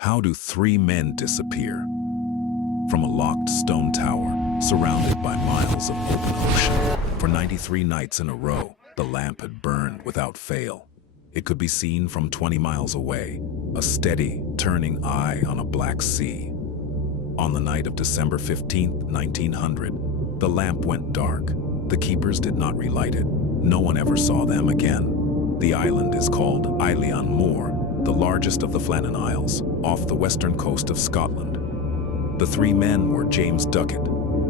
How do three men disappear? From a locked stone tower, surrounded by miles of open ocean. For 93 nights in a row, the lamp had burned without fail. It could be seen from 20 miles away, a steady, turning eye on a black sea. On the night of December 15, 1900, the lamp went dark. The keepers did not relight it. No one ever saw them again. The island is called Eilean Mor, the largest of the Flannan Isles, off the western coast of Scotland. The three men were James Ducat,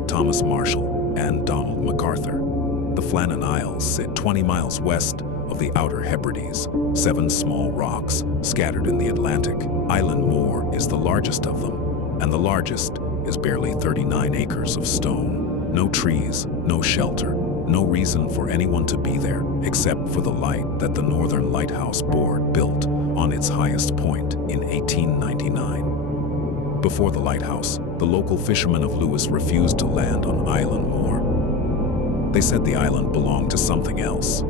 Thomas Marshall, and Donald McArthur. The Flannan Isles sit 20 miles west of the Outer Hebrides, 7 small rocks scattered in the Atlantic. Eilean Mor is the largest of them, and the largest is barely 39 acres of stone. No trees, no shelter, no reason for anyone to be there except for the light that the Northern Lighthouse board built on its highest point in 1899. Before the lighthouse, the local fishermen of Lewis refused to land on Eilean Mor. They said the island belonged to something else.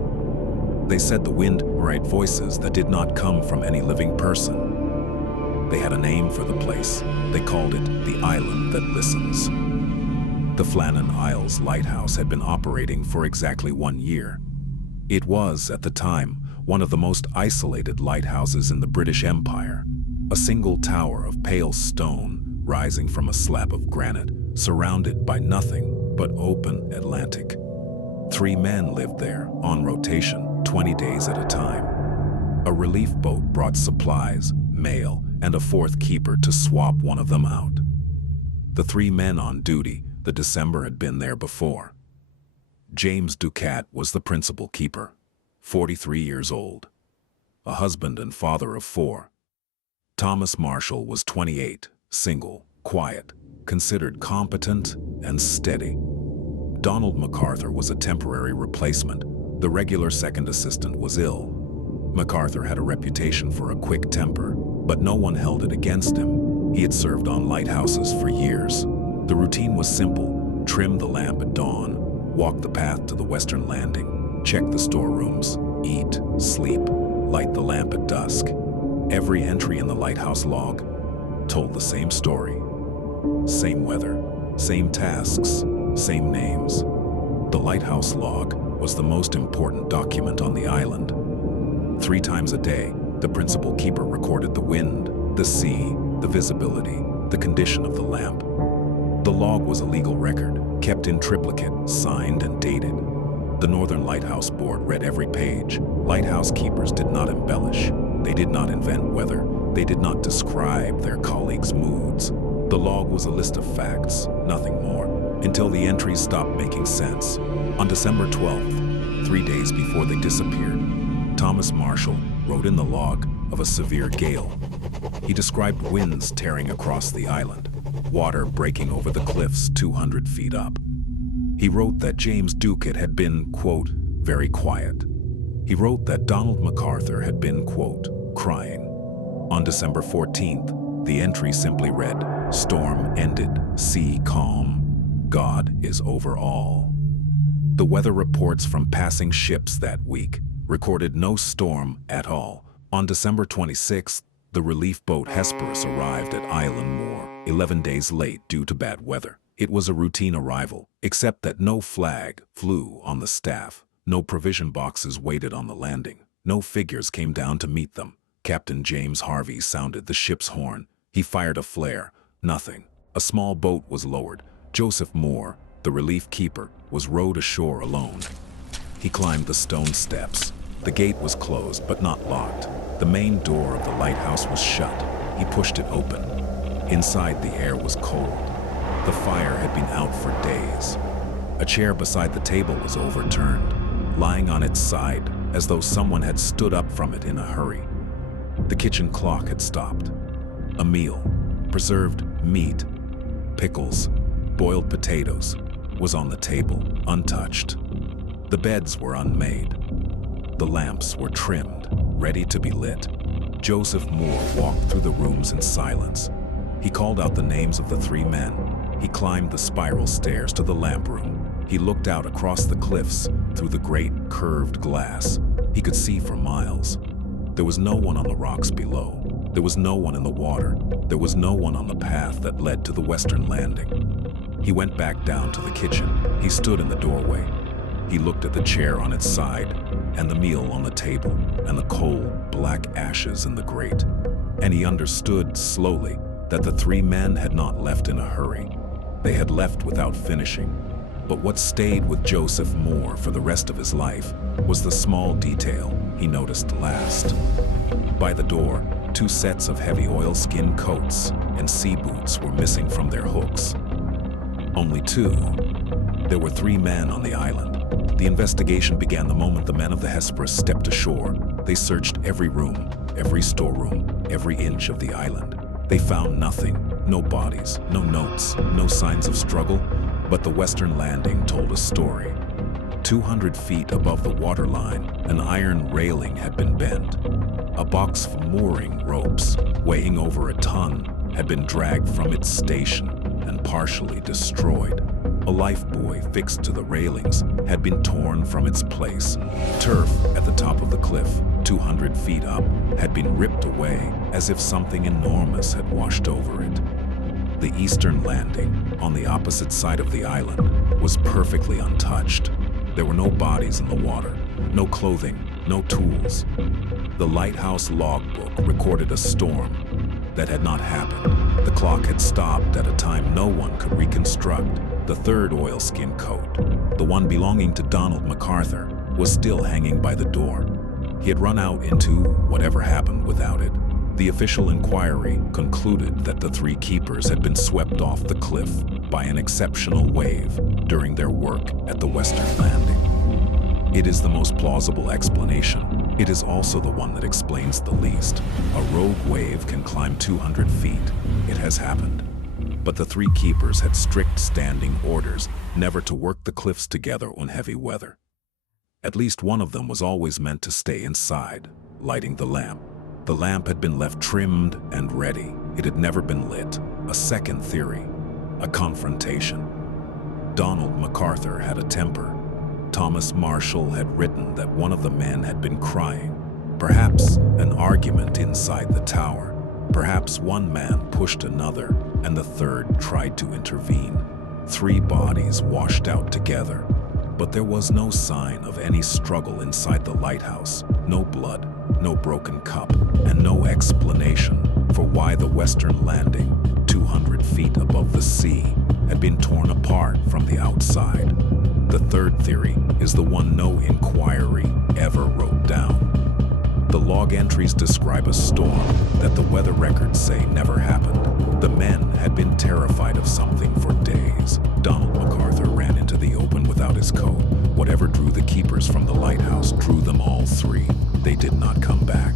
They said the wind write voices that did not come from any living person. They had a name for the place. They called it the Island That Listens. The Flannan Isles Lighthouse had been operating for exactly 1 year. It was, at the time, one of the most isolated lighthouses in the British Empire. A single tower of pale stone rising from a slab of granite, surrounded by nothing but open Atlantic. 3 men lived there, on rotation, 20 days at a time. A relief boat brought supplies, mail, and a 4th keeper to swap one of them out. The 3 men on duty, the December had been there before. James Ducat was the principal keeper, 43 years old, a husband and father of 4. Thomas Marshall was 28, single, quiet, considered competent and steady. Donald McArthur was a temporary replacement. The regular second assistant was ill. McArthur had a reputation for a quick temper, but no one held it against him. He had served on lighthouses for years. The routine was simple: trim the lamp at dawn, walk the path to the western landing, check the storerooms, eat, sleep, light the lamp at dusk. Every entry in the lighthouse log told the same story. Same weather, same tasks, same names. The lighthouse log was the most important document on the island. 3 times a day, the principal keeper recorded the wind, the sea, the visibility, the condition of the lamp. The log was a legal record, kept in triplicate, signed and dated. The Northern Lighthouse Board read every page. Lighthouse keepers did not embellish. They did not invent weather. They did not describe their colleagues' moods. The log was a list of facts, nothing more, until the entries stopped making sense. On December 12th, 3 days before they disappeared, Thomas Marshall wrote in the log of a severe gale. He described winds tearing across the island, water breaking over the cliffs 200 feet up. He wrote that James Ducat had been, quote, very quiet. He wrote that Donald McArthur had been, quote, crying. On December 14th, the entry simply read, "Storm ended, sea calm. God is over all." The weather reports from passing ships that week recorded no storm at all. On December 26th, the relief boat Hesperus arrived at Eilean Mor, 11 days late due to bad weather. It was a routine arrival, except that no flag flew on the staff. No provision boxes waited on the landing. No figures came down to meet them. Captain James Harvey sounded the ship's horn. He fired a flare. Nothing. A small boat was lowered. Joseph Moore, the relief keeper, was rowed ashore alone. He climbed the stone steps. The gate was closed but not locked. The main door of the lighthouse was shut. He pushed it open. Inside, the air was cold. The fire had been out for days. A chair beside the table was overturned, lying on its side as though someone had stood up from it in a hurry. The kitchen clock had stopped. A meal, preserved meat, pickles, boiled potatoes, was on the table, untouched. The beds were unmade. The lamps were trimmed, ready to be lit. Joseph Moore walked through the rooms in silence. He called out the names of the 3 men. He climbed the spiral stairs to the lamp room. He looked out across the cliffs through the great curved glass. He could see for miles. There was no one on the rocks below. There was no one in the water. There was no one on the path that led to the western landing. He went back down to the kitchen. He stood in the doorway. He looked at the chair on its side, and the meal on the table, and the cold, black ashes in the grate. And he understood, slowly, that the three men had not left in a hurry. They had left without finishing. But what stayed with Joseph Mor for the rest of his life was the small detail he noticed last. By the door, 2 sets of heavy oilskin coats and sea boots were missing from their hooks. Only 2. There were 3 men on the island. The investigation began the moment the men of the Hesperus stepped ashore. They searched every room, every storeroom, every inch of the island. They found nothing, no bodies, no notes, no signs of struggle, but the western landing told a story. 200 feet above the waterline, an iron railing had been bent. A box of mooring ropes, weighing over a ton, had been dragged from its station and partially destroyed. A lifebuoy fixed to the railings had been torn from its place. Turf at the top of the cliff, 200 feet up, had been ripped away as if something enormous had washed over it. The eastern landing, on the opposite side of the island, was perfectly untouched. There were no bodies in the water, no clothing, no tools. The Lighthouse logbook recorded a storm that had not happened. The clock had stopped at a time no one could reconstruct. The 3rd oilskin coat, the one belonging to Donald McArthur, was still hanging by the door. He had run out into whatever happened without it. The official inquiry concluded that the 3 keepers had been swept off the cliff by an exceptional wave during their work at the western landing. It is the most plausible explanation. It is also the one that explains the least. A rogue wave can climb 200 feet. It has happened. But the 3 keepers had strict standing orders never to work the cliffs together on heavy weather. At least one of them was always meant to stay inside, lighting the lamp. The lamp had been left trimmed and ready. It had never been lit. A second theory, a confrontation. Donald McArthur had a temper. Thomas Marshall had written that one of the men had been crying. Perhaps an argument inside the tower. Perhaps one man pushed another, and the 3rd tried to intervene. 3 bodies washed out together. But there was no sign of any struggle inside the lighthouse. No blood, no broken cup, and no explanation for why the western landing, 200 feet above the sea, had been torn apart from the outside. The 3rd theory is the one no inquiry ever wrote down. The log entries describe a storm that the weather records say never happened. The men had been terrified of something for days. Donald McArthur ran into the open without his coat. Whatever drew the keepers from the lighthouse drew them all 3. They did not come back.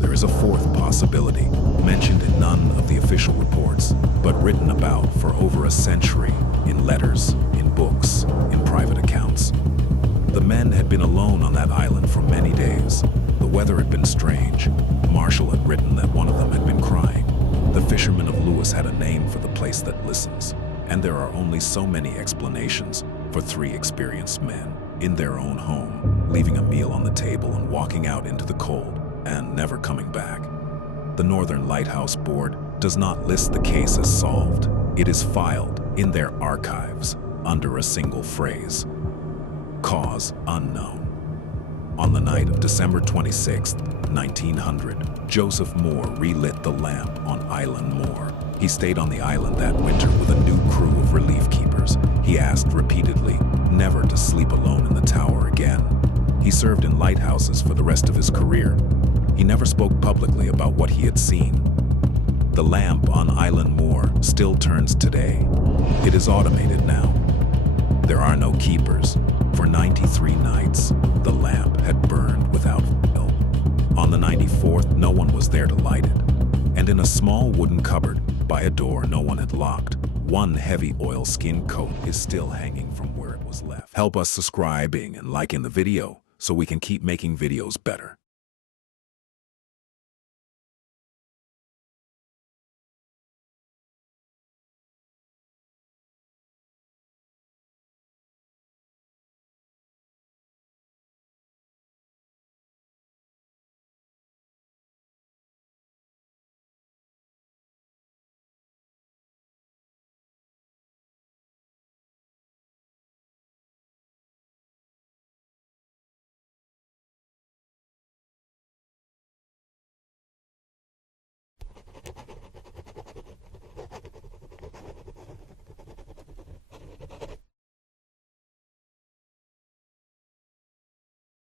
There is a 4th possibility, mentioned in none of the official reports, but written about for over a century, in letters, in books, in private accounts. The men had been alone on that island for many days. The weather had been strange. Marshall had written that one of them had been crying. The fishermen of Lewis had a name for the place that listens, and there are only so many explanations for 3 experienced men in their own home, leaving a meal on the table and walking out into the cold and never coming back. The Northern Lighthouse Board does not list the case as solved. It is filed in their archives under a single phrase: cause unknown. On the night of December 26, 1900, Joseph Mor relit the lamp on Eilean Mor. He stayed on the island that winter with a new crew of relief keepers. He asked repeatedly never to sleep alone in the tower again. He served in lighthouses for the rest of his career. He never spoke publicly about what he had seen. The lamp on Eilean Mor still turns today. It is automated now. There are no keepers. For 93 nights, the lamp had burned without fail. On the 94th, no one was there to light it. And in a small wooden cupboard by a door no one had locked, one heavy oilskin coat is still hanging from where it was left. Help us subscribing and liking the video so we can keep making videos better.